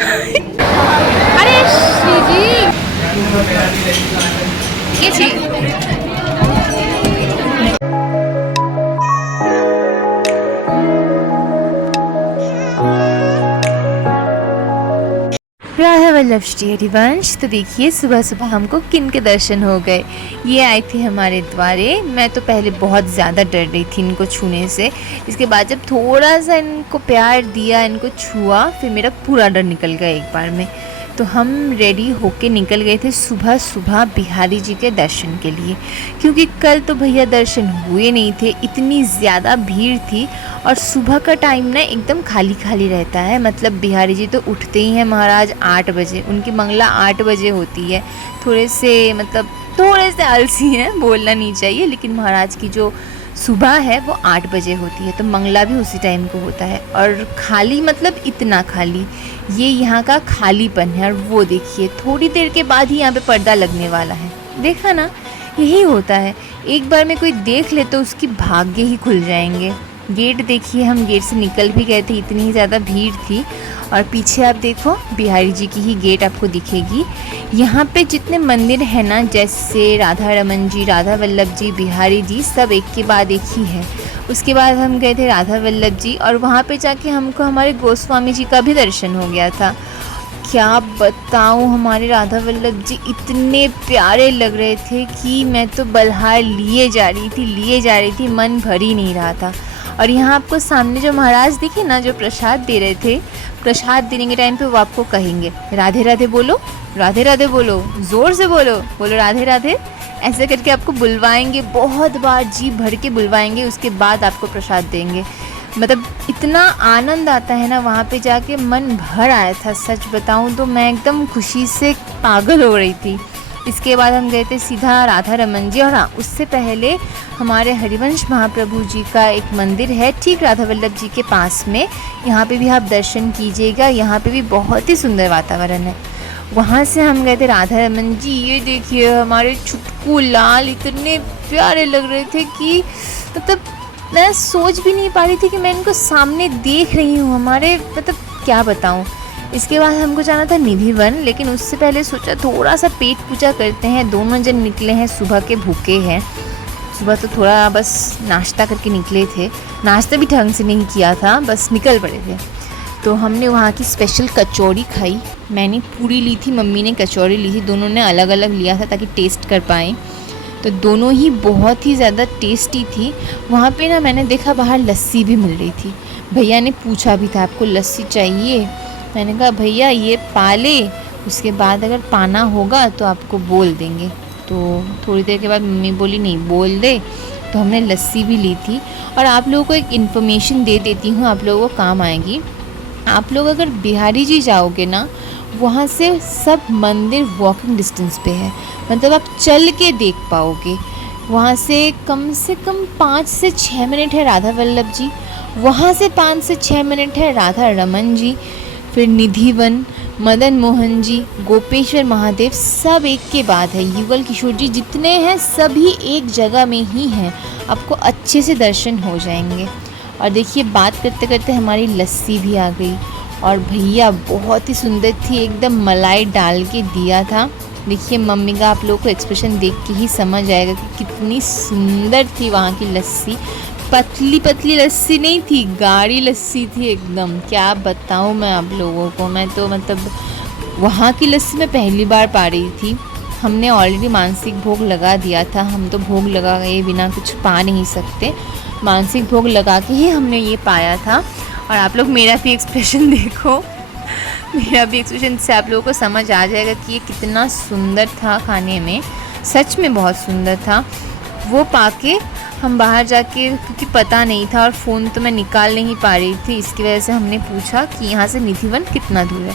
अरे श्री जी ये छी राधा वल्लभ श्री हरिवंश। तो देखिए सुबह सुबह हमको किन के दर्शन हो गए। ये आए थे हमारे द्वारे। मैं तो पहले बहुत ज़्यादा डर रही थी इनको छूने से। इसके बाद जब थोड़ा सा इनको प्यार दिया, इनको छुआ, फिर मेरा पूरा डर निकल गया एक बार में। तो हम रेडी होके निकल गए थे सुबह सुबह बिहारी जी के दर्शन के लिए, क्योंकि कल तो भैया दर्शन हुए नहीं थे, इतनी ज़्यादा भीड़ थी। और सुबह का टाइम ना एकदम खाली खाली रहता है। मतलब बिहारी जी तो उठते ही हैं महाराज 8 बजे, उनकी मंगला 8 बजे होती है। थोड़े से आलसी हैं, बोलना नहीं चाहिए, लेकिन महाराज की जो सुबह है वो 8 बजे होती है, तो मंगला भी उसी टाइम को होता है। और खाली मतलब इतना खाली, ये यहाँ का खालीपन है। और वो देखिए थोड़ी देर के बाद ही यहाँ पे पर्दा लगने वाला है। देखा ना, यही होता है, एक बार में कोई देख ले तो उसकी भाग्य ही खुल जाएंगे। गेट देखिए, हम गेट से निकल भी गए थे, इतनी ही ज़्यादा भीड़ थी। और पीछे आप देखो बिहारी जी की ही गेट आपको दिखेगी। यहाँ पे जितने मंदिर हैं ना, जैसे राधा रमन जी, राधा वल्लभ जी, बिहारी जी, सब एक के बाद एक ही है। उसके बाद हम गए थे राधा वल्लभ जी, और वहाँ पे जाके हमको हमारे गोस्वामी जी का भी दर्शन हो गया था। क्या बताऊँ, हमारे राधा वल्लभ जी इतने प्यारे लग रहे थे कि मैं तो बलहार लिए जा रही थी, मन भर ही नहीं रहा था। और यहाँ आपको सामने जो महाराज दिखे ना, जो प्रसाद दे रहे थे, प्रसाद देने के टाइम पे वो आपको कहेंगे राधे राधे बोलो, राधे राधे बोलो, ज़ोर से बोलो, बोलो राधे राधे, ऐसे करके आपको बुलवाएंगे, बहुत बार जी भर के बुलवाएंगे। उसके बाद आपको प्रसाद देंगे। मतलब इतना आनंद आता है ना वहाँ पे जाके, मन भर आया था। सच बताऊँ तो मैं एकदम खुशी से पागल हो रही थी। इसके बाद हम गए थे सीधा राधा रमन जी। और हाँ, उससे पहले हमारे हरिवंश महाप्रभु जी का एक मंदिर है ठीक राधा वल्लभ जी के पास में, यहाँ पे भी आप दर्शन कीजिएगा। यहाँ पे भी बहुत ही सुंदर वातावरण है। वहाँ से हम गए थे राधा रमन जी। ये देखिए हमारे छुटकू लाल इतने प्यारे लग रहे थे कि मतलब मैं सोच भी नहीं पा रही थी कि मैं इनको सामने देख रही हूँ। हमारे मतलब क्या बताऊँ। इसके बाद हमको जाना था निधि वन, लेकिन उससे पहले सोचा थोड़ा सा पेट पूजा करते हैं। दोनों जन निकले हैं, सुबह के भूखे हैं। सुबह तो थोड़ा बस नाश्ता करके निकले थे, नाश्ता भी ढंग से नहीं किया था, बस निकल पड़े थे। तो हमने वहाँ की स्पेशल कचौड़ी खाई। मैंने पूरी ली थी, मम्मी ने कचौड़ी ली थी, दोनों ने अलग अलग लिया था ताकि टेस्ट कर पाएँ। तो दोनों ही बहुत ही ज़्यादा टेस्टी थी। वहाँ पे ना मैंने देखा बाहर लस्सी भी मिल रही थी। भैया ने पूछा भी था आपको लस्सी चाहिए, मैंने कहा भैया ये पा ले, उसके बाद अगर पाना होगा तो आपको बोल देंगे। तो थोड़ी देर के बाद मम्मी बोली नहीं बोल दे, तो हमने लस्सी भी ली थी। और आप लोगों को एक इन्फॉर्मेशन दे देती हूँ, आप लोगों को काम आएगी। आप लोग अगर बिहारी जी जाओगे ना, वहाँ से सब मंदिर वॉकिंग डिस्टेंस पे है, मतलब आप चल के देख पाओगे। वहाँ से कम 5 से 6 मिनट है राधा वल्लभ जी, वहाँ से 5 से 6 मिनट है राधा रमन जी, फिर निधि वन, मदन मोहन जी, गोपेश्वर महादेव, सब एक के बाद है। युगल किशोर जी जितने हैं सभी एक जगह में ही हैं, आपको अच्छे से दर्शन हो जाएंगे। और देखिए बात करते करते हमारी लस्सी भी आ गई। और भैया बहुत ही सुंदर थी, एकदम मलाई डाल के दिया था। देखिए मम्मी का आप लोगों को एक्सप्रेशन देख के ही समझ आएगा कि कितनी सुंदर थी वहाँ की लस्सी। पतली पतली लस्सी नहीं थी, गाढ़ी लस्सी थी एकदम। क्या बताऊँ मैं आप लोगों को, मैं तो मतलब वहाँ की लस्सी मैं पहली बार पा रही थी। हमने ऑलरेडी मानसिक भोग लगा दिया था, हम तो भोग लगा गए बिना कुछ पा नहीं सकते, मानसिक भोग लगा के ही हमने ये पाया था। और आप लोग मेरा भी एक्सप्रेशन देखो, मेरा भी एक्सप्रेशन से आप लोगों को समझ आ जाएगा कि ये कितना सुंदर था खाने में, सच में बहुत सुंदर था। वो पाके हम बाहर जाके, क्योंकि पता नहीं था और फ़ोन तो मैं निकाल नहीं पा रही थी, इसकी वजह से हमने पूछा कि यहाँ से निधि वन कितना दूर है।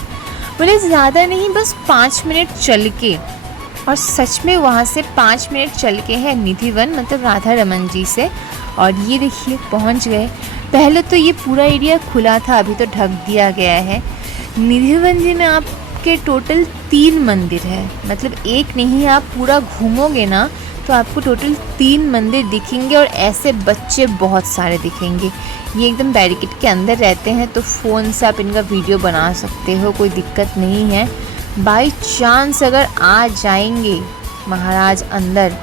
बोले ज़्यादा नहीं, बस 5 मिनट चल के। और सच में वहाँ से 5 मिनट चल के है निधि वन, मतलब राधा रमन जी से। और ये देखिए पहुँच गए। पहले तो ये पूरा एरिया खुला था, अभी तो ढक दिया गया है। निधि वन जी में आपके टोटल 3 मंदिर है, मतलब एक नहीं, आप पूरा घूमोगे ना तो आपको टोटल 3 मंदिर दिखेंगे और ऐसे बच्चे बहुत सारे दिखेंगे। ये एकदम बैरिकेड के अंदर रहते हैं, तो फ़ोन से आप इनका वीडियो बना सकते हो, कोई दिक्कत नहीं है। बाई चांस अगर आ जाएंगे महाराज अंदर,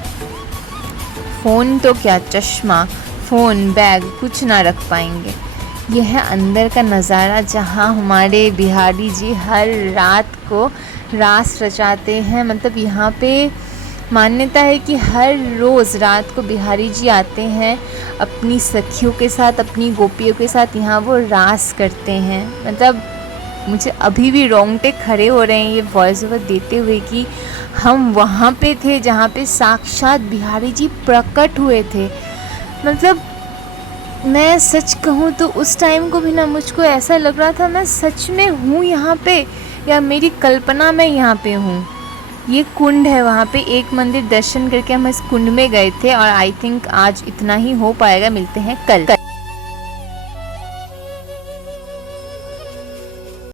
फ़ोन तो क्या, चश्मा, फ़ोन, बैग कुछ ना रख पाएंगे। यह है अंदर का नज़ारा, जहाँ हमारे बिहारी जी हर रात को रास रचाते हैं। मतलब यहाँ पे मान्यता है कि हर रोज़ रात को बिहारी जी आते हैं अपनी सखियों के साथ, अपनी गोपियों के साथ, यहाँ वो रास करते हैं। मतलब मुझे अभी भी रोंगटे खड़े हो रहे हैं ये वॉइस ओवर देते हुए कि हम वहाँ पे थे जहाँ पे साक्षात बिहारी जी प्रकट हुए थे। मतलब मैं सच कहूँ तो उस टाइम को भी ना मुझको ऐसा लग रहा था मैं सच में हूँ यहाँ पे या मेरी कल्पना में यहाँ पे हूँ। ये कुंड है, वहाँ पे एक मंदिर दर्शन करके हम इस कुंड में गए थे और आई थिंक आज इतना ही हो पाएगा। मिलते हैं कल।